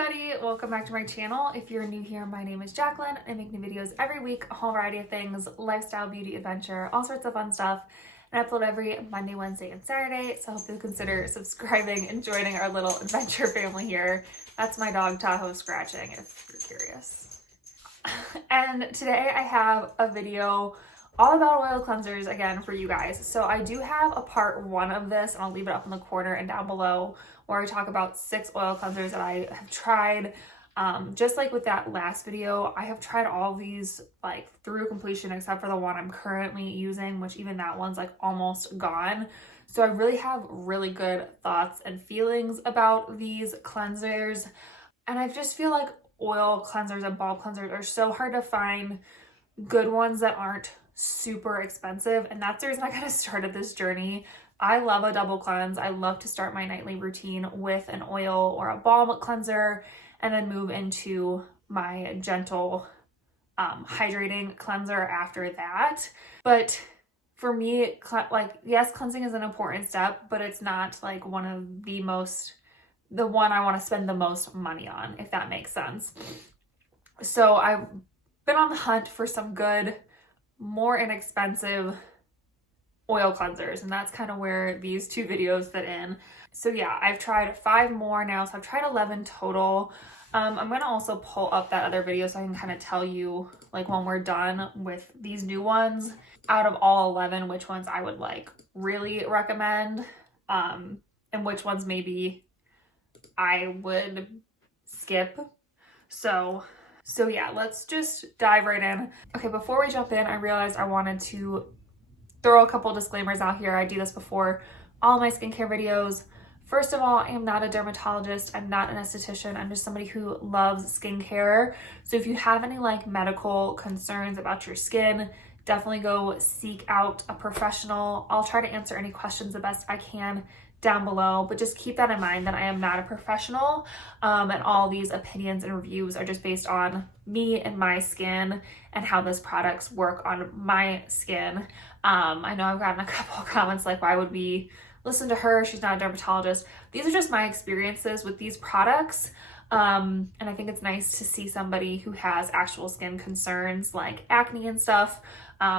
everybody, welcome back to my channel. If you're new here, my name is Jacqueline. I make new videos every week, a whole variety of things, lifestyle, beauty, adventure, all sorts of fun stuff. And I upload every Monday, Wednesday, and Saturday, so I hope you'll consider subscribing and joining our little adventure family here. That's my dog Tahoe scratching, if you're curious. And today I have a video all about oil cleansers again for you guys. So I do have a part 1 of this, and I'll leave it up in the corner and down below, where I talk about 6 oil cleansers that I have tried. Just like with that last video, I have tried all these like through completion except for the one I'm currently using, which even that one's like almost gone. So I really have really good thoughts and feelings about these cleansers. And I just feel like oil cleansers and balm cleansers are so hard to find good ones that aren't super expensive. And that's the reason I kind of started this journey. I love a double cleanse. I love to start my nightly routine with an oil or a balm cleanser and then move into my gentle hydrating cleanser after that. But for me, yes, cleansing is an important step, but it's not like the one I want to spend the most money on, if that makes sense. So I've been on the hunt for some good, more inexpensive oil cleansers, and that's kind of where these 2 videos fit in. So yeah, I've tried 5 more now, so I've tried 11 total. I'm gonna also pull up that other video so I can kind of tell you like when we're done with these new ones, out of all 11, which ones I would like really recommend, and which ones maybe I would skip. So yeah, let's just dive right in. Okay, before we jump in, I realized I wanted to throw a couple disclaimers out here. I do this before all my skincare videos. First of all, I am not a dermatologist. I'm not an esthetician. I'm just somebody who loves skincare. So if you have any like medical concerns about your skin, definitely go seek out a professional. I'll try to answer any questions the best I can down below, but just keep that in mind that I am not a professional, and all these opinions and reviews are just based on me and my skin and how those products work on my skin. I know I've gotten a couple of comments like, why would we listen to her? She's not a dermatologist. These are just my experiences with these products. And I think it's nice to see somebody who has actual skin concerns like acne and stuff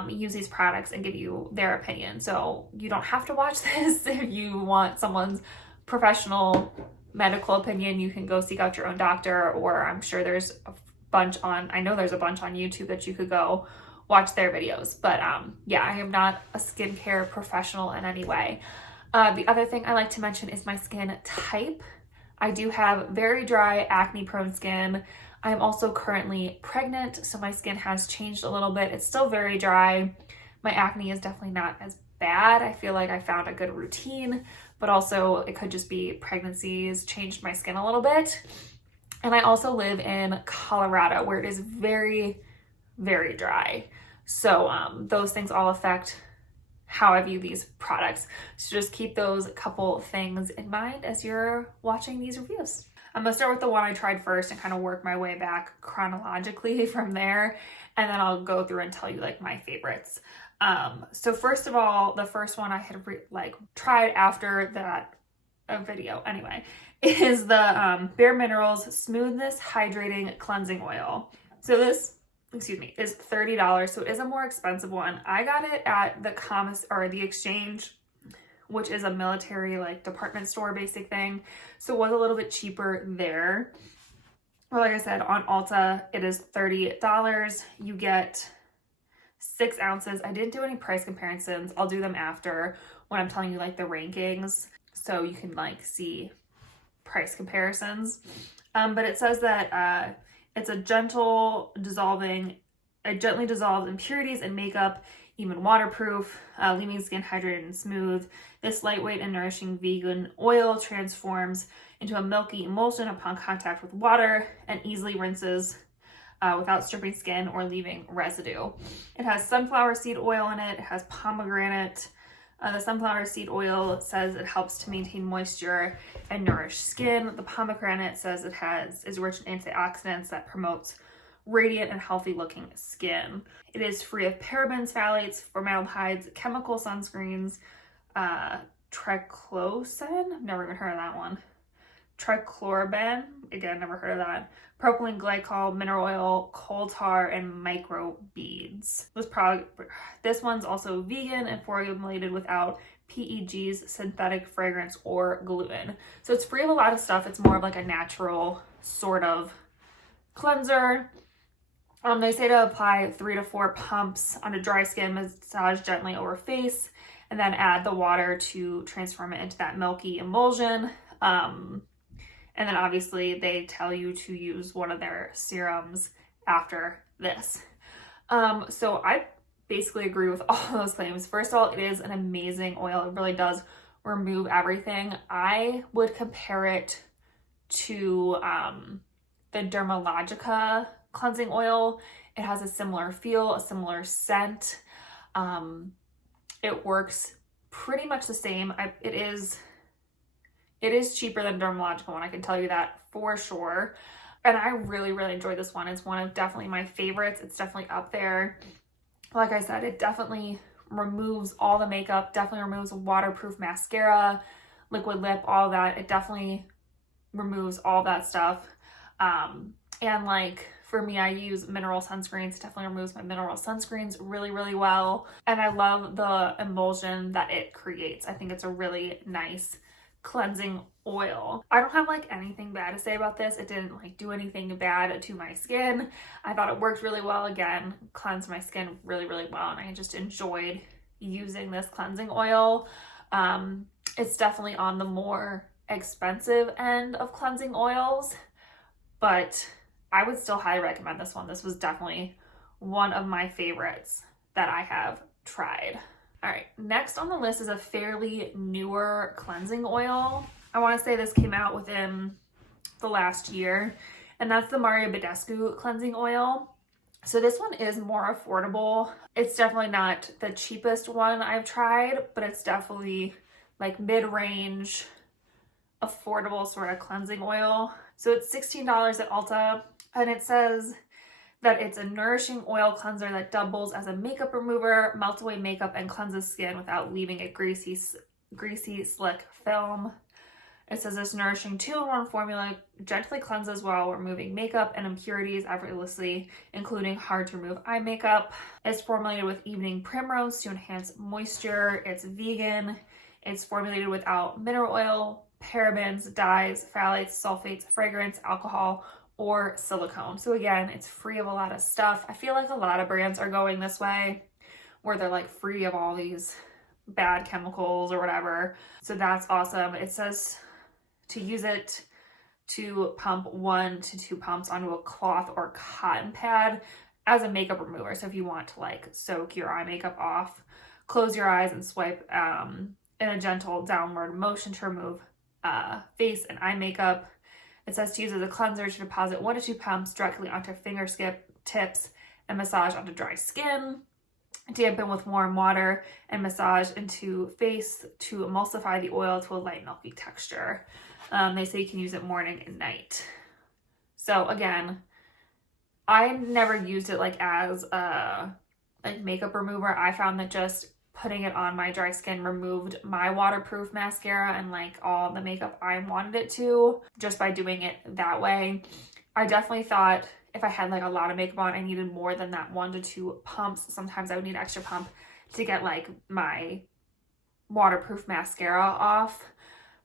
use these products and give you their opinion. So you don't have to watch this. If you want someone's professional medical opinion, you can go seek out your own doctor, or I'm sure there's a bunch on YouTube that you could go watch their videos. But yeah, I am not a skincare professional in any way. The other thing I like to mention is my skin type. I do have very dry, acne-prone skin. I'm also currently pregnant, so my skin has changed a little bit. It's still very dry. My acne is definitely not as bad. I feel like I found a good routine, but also it could just be pregnancies changed my skin a little bit. And I also live in Colorado, where it is very, very dry. So those things all affect how I view these products. So just keep those couple things in mind as you're watching these reviews. I'm gonna start with the one I tried first and kind of work my way back chronologically from there, and then I'll go through and tell you like my favorites. So first of all, the first one I had tried after that video anyway is the Bare Minerals Smoothness Hydrating Cleansing Oil. So this is $30, so it is a more expensive one. I got it at the Exchange, which is a military like department store basic thing. So it was a little bit cheaper there. Or like I said, on Ulta, it is $30. You get 6 ounces. I didn't do any price comparisons. I'll do them after when I'm telling you like the rankings, so you can like see price comparisons. But it says that it's a gently dissolves impurities and makeup, even waterproof, leaving skin hydrated and smooth. This lightweight and nourishing vegan oil transforms into a milky emulsion upon contact with water and easily rinses without stripping skin or leaving residue. It has sunflower seed oil in it. It has pomegranate. The sunflower seed oil says it helps to maintain moisture and nourish skin. The pomegranate says is rich in antioxidants that promotes radiant and healthy looking skin. It is free of parabens, phthalates, formaldehydes, chemical sunscreens, triclosan, I've never even heard of that one, trichloroben, again, never heard of that, propylene glycol, mineral oil, coal tar, and micro beads. This one's also vegan and formulated without PEGs, synthetic fragrance, or gluten. So it's free of a lot of stuff. It's more of like a natural sort of cleanser. They say to apply 3 to 4 pumps on a dry skin, massage gently over face, and then add the water to transform it into that milky emulsion. And then obviously they tell you to use one of their serums after this. So I basically agree with all those claims. First of all, it is an amazing oil. It really does remove everything. I would compare it to the Dermalogica cleansing oil. It has a similar feel, a similar scent. It works pretty much the same. It is cheaper than Dermalogica one, I can tell you that for sure. And I really, really enjoyed this one. It's one of definitely my favorites. It's definitely up there. Like I said, it definitely removes all the makeup, definitely removes waterproof mascara, liquid lip, all that. It definitely removes all that stuff. And like for me, I use mineral sunscreens. It definitely removes my mineral sunscreens really, really well. And I love the emulsion that it creates. I think it's a really nice cleansing oil. I don't have like anything bad to say about this. It didn't like do anything bad to my skin. I thought it worked really well. Again, cleansed my skin really, really well. And I just enjoyed using this cleansing oil. It's definitely on the more expensive end of cleansing oils, but I would still highly recommend this one. This was definitely one of my favorites that I have tried. All right, next on the list is a fairly newer cleansing oil. I want to say this came out within the last year, and that's the Badescu cleansing oil. So this one is more affordable. It's definitely not the cheapest one I've tried, but it's definitely like mid-range, affordable sort of cleansing oil. So it's $16 at Ulta, and it says that it's a nourishing oil cleanser that doubles as a makeup remover, melts away makeup, and cleanses skin without leaving a greasy, slick film. It says this nourishing 2-in-1 formula gently cleanses while removing makeup and impurities effortlessly, including hard to remove eye makeup. It's formulated with evening primrose to enhance moisture. It's vegan. It's formulated without mineral oil, parabens, dyes, phthalates, sulfates, fragrance, alcohol, or silicone. So again, it's free of a lot of stuff. I feel like a lot of brands are going this way where they're like free of all these bad chemicals or whatever. So that's awesome. It says to use it to pump 1 to 2 pumps onto a cloth or cotton pad as a makeup remover. So if you want to like soak your eye makeup off, close your eyes and swipe in a gentle downward motion to remove face and eye makeup. It says to use as a cleanser to deposit 1 to 2 pumps directly onto tips and massage onto dry skin. Dampen with warm water and massage into face to emulsify the oil to a light milky texture. They say you can use it morning and night. So again, I never used it like as a makeup remover. I found that just putting it on my dry skin removed my waterproof mascara and like all the makeup I wanted it to just by doing it that way. I definitely thought if I had like a lot of makeup on, I needed more than that 1 to 2 pumps. Sometimes I would need an extra pump to get like my waterproof mascara off.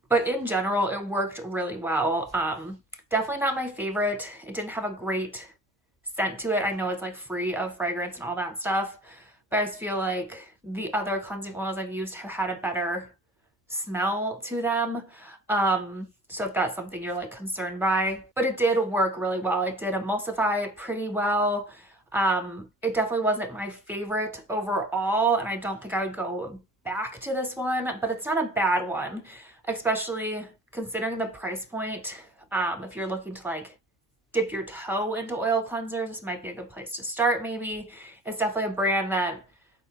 But in general, it worked really well. Definitely not my favorite. It didn't have a great scent to it. I know it's like free of fragrance and all that stuff, but I just feel like the other cleansing oils I've used have had a better smell to them. So if that's something you're like concerned by, but it did work really well. It did emulsify pretty well. It definitely wasn't my favorite overall, and I don't think I would go back to this one, but it's not a bad one, especially considering the price point. If you're looking to like dip your toe into oil cleansers, this might be a good place to start maybe. It's definitely a brand that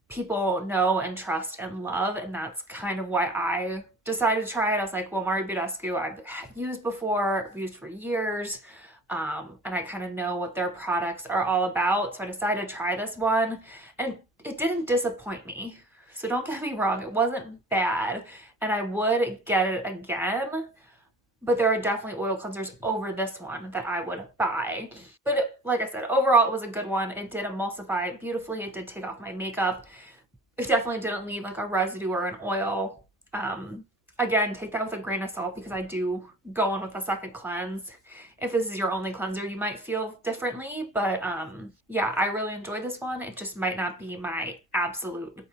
people know and trust and love, and that's kind of why I decided to try it. I was like, well, Badescu I've used before, I've used for years, and I kind of know what their products are all about, so I decided to try this one, and it didn't disappoint me. So don't get me wrong, it wasn't bad, and I would get it again, but there are definitely oil cleansers over this one that I would buy. But like I said, overall, it was a good one. It did emulsify beautifully. It did take off my makeup. It definitely didn't leave like a residue or an oil. Again, take that with a grain of salt because I do go on with a second cleanse. If this is your only cleanser, you might feel differently, but yeah, I really enjoyed this one. It just might not be my absolute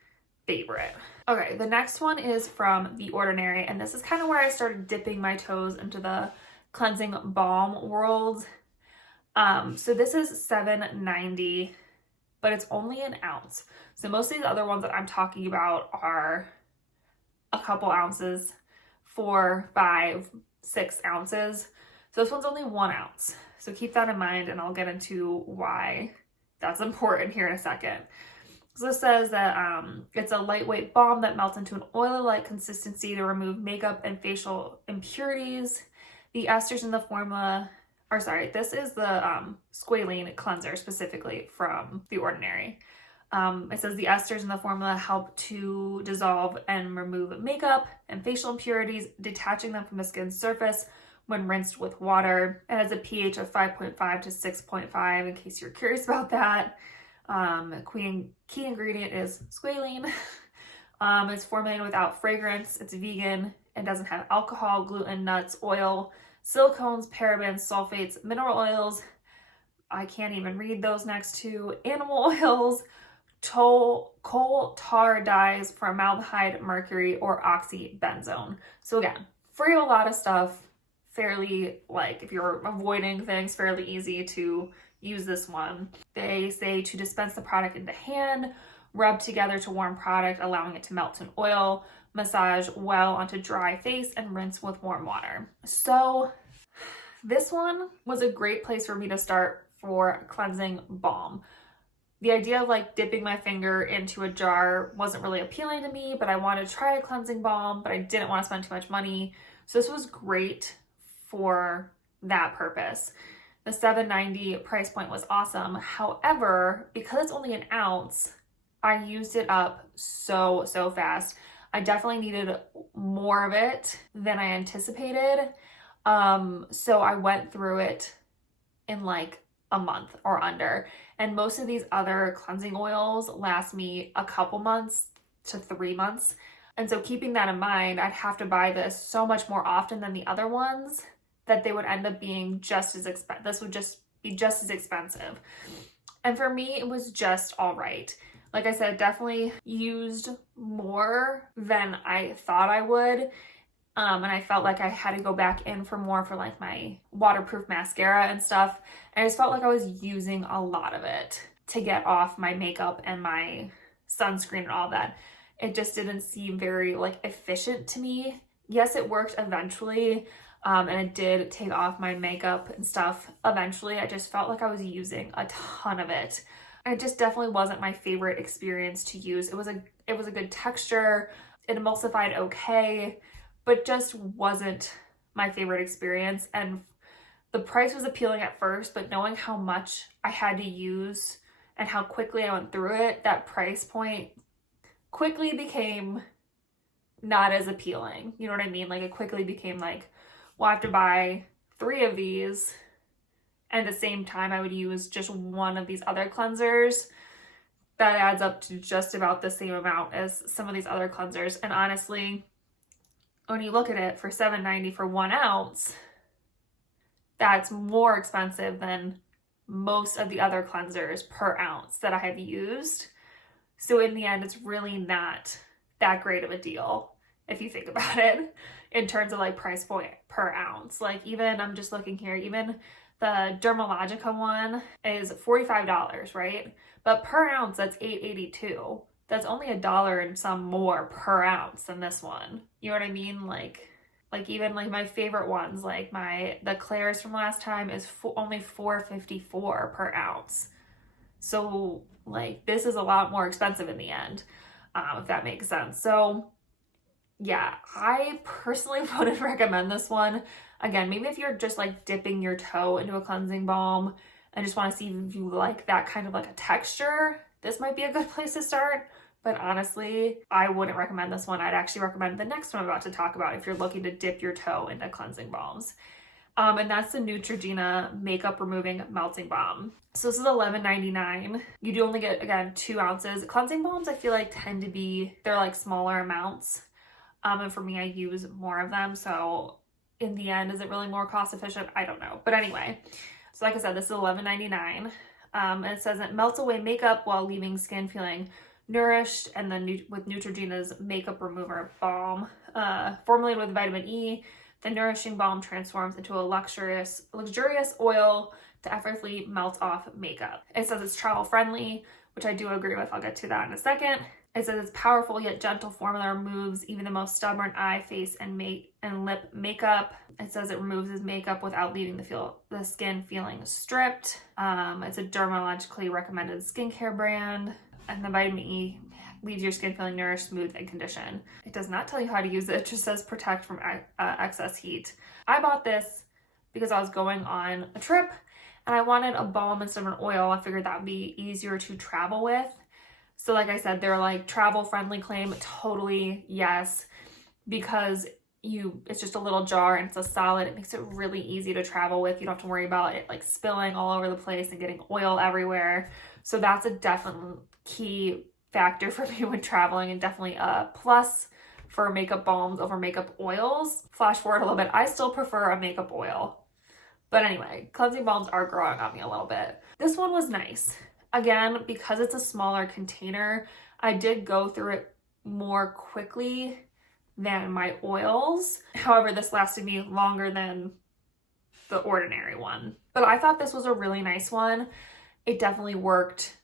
favorite. Okay, the next one is from The Ordinary, and this is kind of where I started dipping my toes into the cleansing balm world. So this is $7.90, but it's only an ounce. So most of these other ones that I'm talking about are a couple ounces, 4, 5, 6 ounces. So this one's only 1 ounce. So keep that in mind, and I'll get into why that's important here in a second. So this says that it's a lightweight balm that melts into an oily-like consistency to remove makeup and facial impurities. The esters in the formula, or sorry, this is the squalene cleanser specifically from The Ordinary. It says the esters in the formula help to dissolve and remove makeup and facial impurities, detaching them from the skin's surface when rinsed with water. It has a pH of 5.5 to 6.5 in case you're curious about that. Key ingredient is squalene. It's formulated without fragrance. It's vegan. It doesn't have alcohol, gluten, nuts, oil, silicones, parabens, sulfates, mineral oils. I can't even read those next two. Animal oils, coal tar dyes, formaldehyde, mercury, or oxybenzone. So again, free of a lot of stuff, fairly, like if you're avoiding things, fairly easy to use this one. They say to dispense the product into hand, rub together to warm product, allowing it to melt in oil, massage well onto dry face, and rinse with warm water. So this one was a great place for me to start for cleansing balm. The idea of like dipping my finger into a jar wasn't really appealing to me, but I wanted to try a cleansing balm, but I didn't want to spend too much money. So this was great for that purpose. The $7.90 price point was awesome. However, because it's only an ounce, I used it up so fast. I definitely needed more of it than I anticipated. So I went through it in like a month or under. And most of these other cleansing oils last me a couple months to 3 months. And so keeping that in mind, I'd have to buy this so much more often than the other ones that they would end up being just as expensive. This would just be just as expensive. And for me, it was just all right. Like I said, definitely used more than I thought I would. And I felt like I had to go back in for more for like my waterproof mascara and stuff. And I just felt like I was using a lot of it to get off my makeup and my sunscreen and all that. It just didn't seem very like efficient to me. Yes, it worked eventually. And it did take off my makeup and stuff eventually. I just felt like I was using a ton of it. It just definitely wasn't my favorite experience to use. It was a good texture. It emulsified okay, but just wasn't my favorite experience. And the price was appealing at first, but knowing how much I had to use and how quickly I went through it, that price point quickly became not as appealing. You know what I mean? Like it quickly became like, well, I have to buy 3 of these, and at the same time I would use just one of these other cleansers. That adds up to just about the same amount as some of these other cleansers. And honestly, when you look at it, for $7.90 for 1 ounce, that's more expensive than most of the other cleansers per ounce that I have used. So in the end, it's really not that great of a deal if you think about it in terms of like price point per ounce. Like even, I'm just looking here, even the Dermalogica one is $45, right? But per ounce, that's $8.82. That's only $1 and some more per ounce than this one. You know what I mean? Like even like my favorite ones, like the Claire's from last time is only $4.54 per ounce. So like this is a lot more expensive in the end, if that makes sense. So yeah, I personally wouldn't recommend this one. Again, maybe if you're just like dipping your toe into a cleansing balm and just want to see if you like that kind of like a texture, this might be a good place to start. But honestly, I wouldn't recommend this one. I'd actually recommend the next one I'm about to talk about if you're looking to dip your toe into cleansing balms. And that's the Neutrogena Makeup Removing Melting Balm. So this is $11.99. You do only get, again, 2 ounces. Cleansing balms, I feel like, tend to be, they're like smaller amounts. And for me, I use more of them. So in the end, is it really more cost efficient? I don't know. But anyway, so like I said, this is $11.99. And it says it melts away makeup while leaving skin feeling nourished. And then with Neutrogena's Makeup Remover Balm, formulated with vitamin E, the nourishing balm transforms into a luxurious oil to effortlessly melt off makeup. It says it's travel friendly, which I do agree with. I'll get to that in a second. It says it's powerful yet gentle formula removes even the most stubborn eye, face, and lip makeup. It says it removes his makeup without leaving the skin feeling stripped. It's a dermatologically recommended skincare brand, and the vitamin E leaves your skin feeling nourished, smooth, and conditioned. It does not tell you how to use it. It just says protect from excess heat. I bought this because I was going on a trip and I wanted a balm instead of an oil. I figured that would be easier to travel with. So like I said, they're like travel friendly claim. Totally yes, because it's just a little jar and it's a solid. It makes it really easy to travel with. You don't have to worry about it like spilling all over the place and getting oil everywhere. So that's a definite key factor for me when traveling, and definitely a plus for makeup balms over makeup oils. Flash forward a little bit, I still prefer a makeup oil. But anyway, cleansing balms are growing on me a little bit. This one was nice. Again, because it's a smaller container, I did go through it more quickly than my oils. However, this lasted me longer than the ordinary one. But I thought this was a really nice one. It definitely worked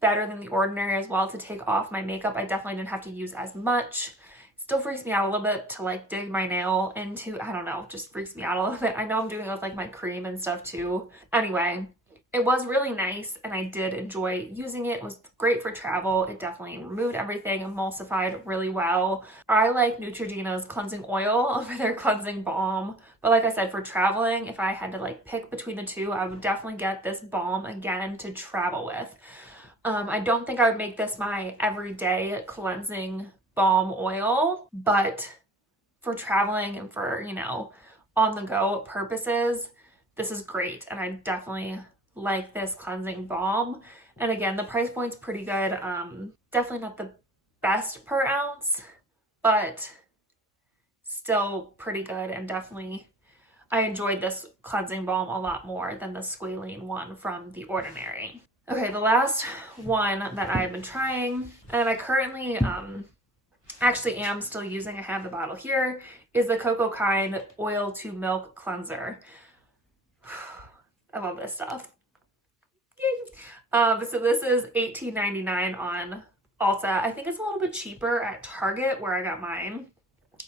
better than the ordinary as well to take off my makeup. I definitely didn't have to use as much. Still freaks me out a little bit to like dig my nail into, I don't know, just freaks me out a little bit. I know I'm doing it with like my cream and stuff too. Anyway, it was really nice and I did enjoy using it. It was great for travel. It definitely removed everything, emulsified really well. I like Neutrogena's cleansing oil over their cleansing balm. But like I said, for traveling, if I had to like pick between the two, I would definitely get this balm again to travel with. I don't think I would make this my everyday cleansing balm oil, but for traveling and for, on the go purposes, this is great. And I definitely like this cleansing balm. And again, the price point's pretty good. Definitely not the best per ounce, but still pretty good. And definitely I enjoyed this cleansing balm a lot more than the squalene one from The Ordinary. Okay, the last one that I've been trying, and I currently actually am still using, I have the bottle here, is the CocoKind Oil to Milk Cleanser. I love this stuff. Yay! So this is $18.99 on Ulta. I think it's a little bit cheaper at Target where I got mine,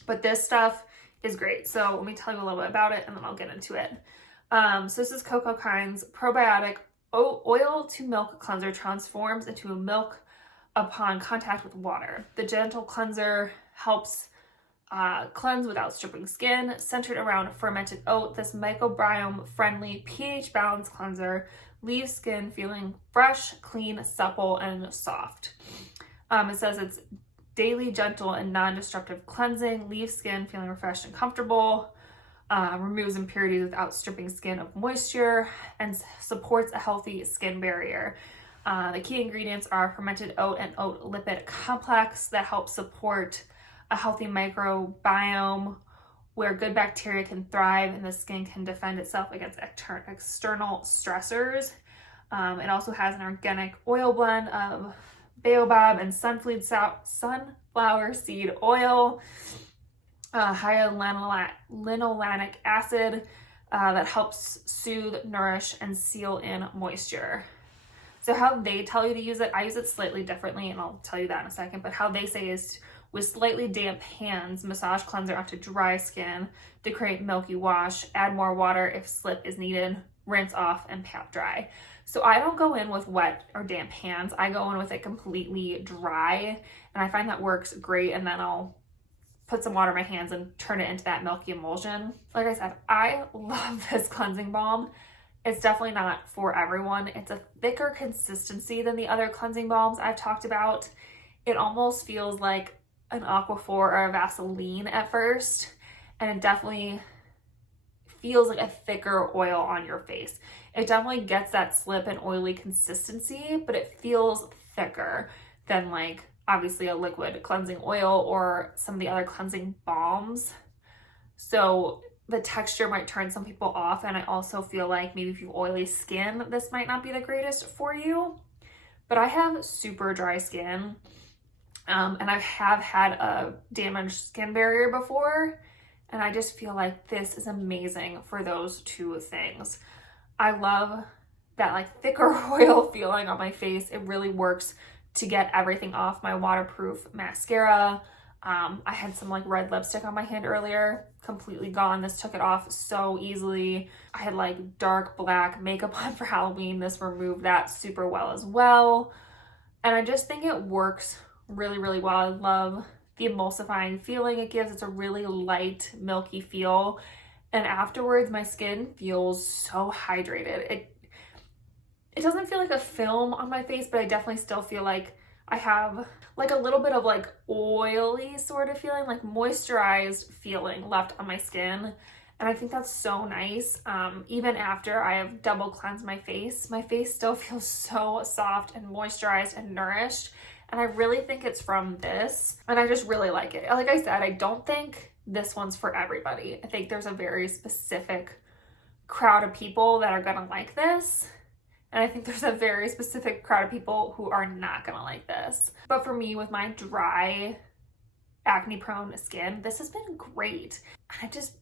but this stuff is great. So let me tell you a little bit about it and then I'll get into it. So this is CocoKind's probiotic oil to milk cleanser, transforms into a milk upon contact with water. The gentle cleanser helps cleanse without stripping skin. Centered around fermented oat, this microbiome friendly pH balanced cleanser leaves skin feeling fresh, clean, supple, and soft. It says it's daily, gentle, and non-destructive cleansing, leaves skin feeling refreshed and comfortable. Removes impurities without stripping skin of moisture, and supports a healthy skin barrier. The key ingredients are fermented oat and oat lipid complex that help support a healthy microbiome where good bacteria can thrive and the skin can defend itself against external stressors. It also has an organic oil blend of baobab and sunflower seed oil. Hyaluronanic acid that helps soothe, nourish, and seal in moisture. So how they tell you to use it, I use it slightly differently, and I'll tell you that in a second, but how they say is with slightly damp hands, massage cleanser onto dry skin to create milky wash, add more water if slip is needed, rinse off, and pat dry. So I don't go in with wet or damp hands. I go in with it completely dry, and I find that works great, and then I'll put some water in my hands and turn it into that milky emulsion. Like I said, I love this cleansing balm. It's definitely not for everyone. It's a thicker consistency than the other cleansing balms I've talked about. It almost feels like an Aquaphor or a Vaseline at first, and it definitely feels like a thicker oil on your face. It definitely gets that slip and oily consistency, but it feels thicker than like obviously a liquid cleansing oil or some of the other cleansing balms. So the texture might turn some people off, and I also feel like maybe if you have oily skin, this might not be the greatest for you. But I have super dry skin, and I have had a damaged skin barrier before, and I just feel like this is amazing for those two things. I love that like thicker oil feeling on my face. It really works to get everything off. My waterproof mascara. I had some like red lipstick on my hand earlier, completely gone. This took it off so easily. I had like dark black makeup on for Halloween. This removed that super well as well. And I just think it works really, really well. I love the emulsifying feeling it gives. It's a really light, milky feel. And afterwards, my skin feels so hydrated. It doesn't feel like a film on my face, but I definitely still feel like I have like a little bit of like oily sort of feeling, like moisturized feeling left on my skin. And I think that's so nice. Even after I have double cleansed my face still feels so soft and moisturized and nourished. And I really think it's from this, and I just really like it. Like I said, I don't think this one's for everybody. I think there's a very specific crowd of people that are gonna like this. And I think there's a very specific crowd of people who are not gonna like this. But for me, with my dry, acne-prone skin, this has been great.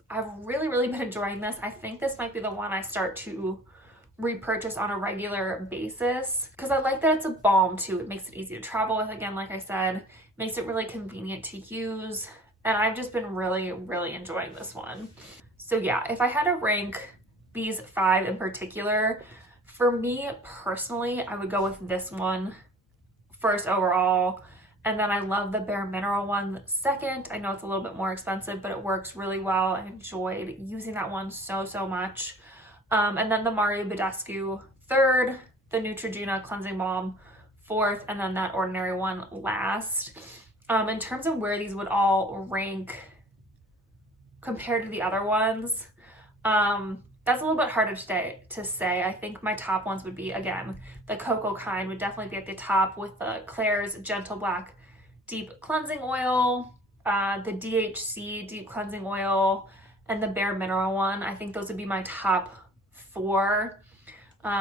I've really, really been enjoying this. I think this might be the one I start to repurchase on a regular basis, because I like that it's a balm too. It makes it easy to travel with, again, like I said, makes it really convenient to use. And I've just been really, really enjoying this one. So yeah, if I had to rank these 5 in particular, for me personally, I would go with this one first overall, and then I love the Bare Mineral one second. I know it's a little bit more expensive, but it works really well. I enjoyed using that one so, so much. And then the Mario Badescu third, the Neutrogena cleansing balm fourth, and then that Ordinary one last. In terms of where these would all rank compared to the other ones, that's a little bit harder to say. I think my top ones would be, again, the CocoKind would definitely be at the top, with the Klairs Gentle Black Deep Cleansing Oil, the DHC Deep Cleansing Oil, and the Bare Mineral one. I think those would be my top 4.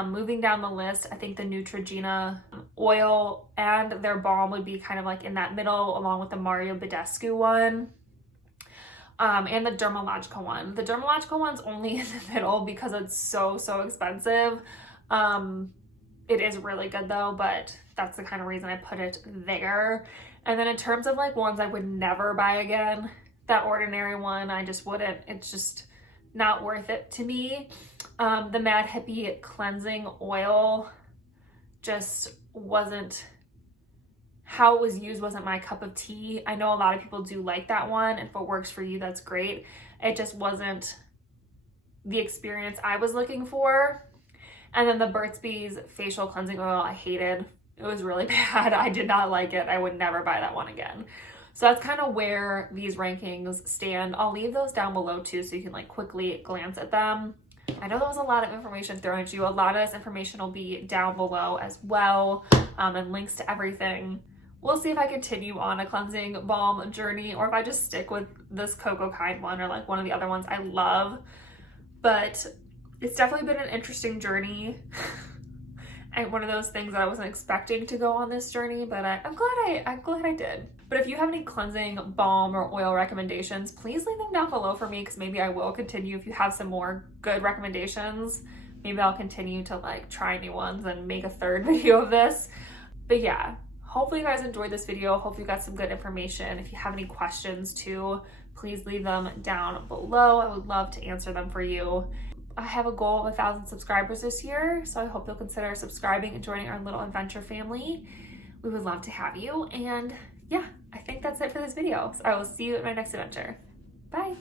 Moving down the list, I think the Neutrogena oil and their balm would be kind of like in that middle, along with the Mario Badescu one. And the Dermalogica one. The Dermalogica one's only in the middle because it's so, so expensive. It is really good though, but that's the kind of reason I put it there. And then in terms of like ones I would never buy again, that Ordinary one, I just wouldn't. It's just not worth it to me. The Mad Hippie cleansing oil just wasn't, how it was used wasn't my cup of tea. I know a lot of people do like that one, and if it works for you, that's great. It just wasn't the experience I was looking for. And then the Burt's Bees facial cleansing oil, I hated. It was really bad. I did not like it. I would never buy that one again. So that's kind of where these rankings stand. I'll leave those down below too, so you can like quickly glance at them. I know that was a lot of information thrown at you. A lot of this information will be down below as well, and links to everything. We'll see if I continue on a cleansing balm journey, or if I just stick with this CocoKind one, or like one of the other ones I love. But it's definitely been an interesting journey. And one of those things that I wasn't expecting to go on this journey, but I'm glad I did. But if you have any cleansing balm or oil recommendations, please leave them down below for me, because maybe I will continue. If you have some more good recommendations, maybe I'll continue to like try new ones and make a third video of this. But yeah, hopefully you guys enjoyed this video. Hopefully you got some good information. If you have any questions too, please leave them down below. I would love to answer them for you. I have a goal of 1,000 subscribers this year, so I hope you'll consider subscribing and joining our little adventure family. We would love to have you. And yeah, I think that's it for this video. So I will see you at my next adventure. Bye.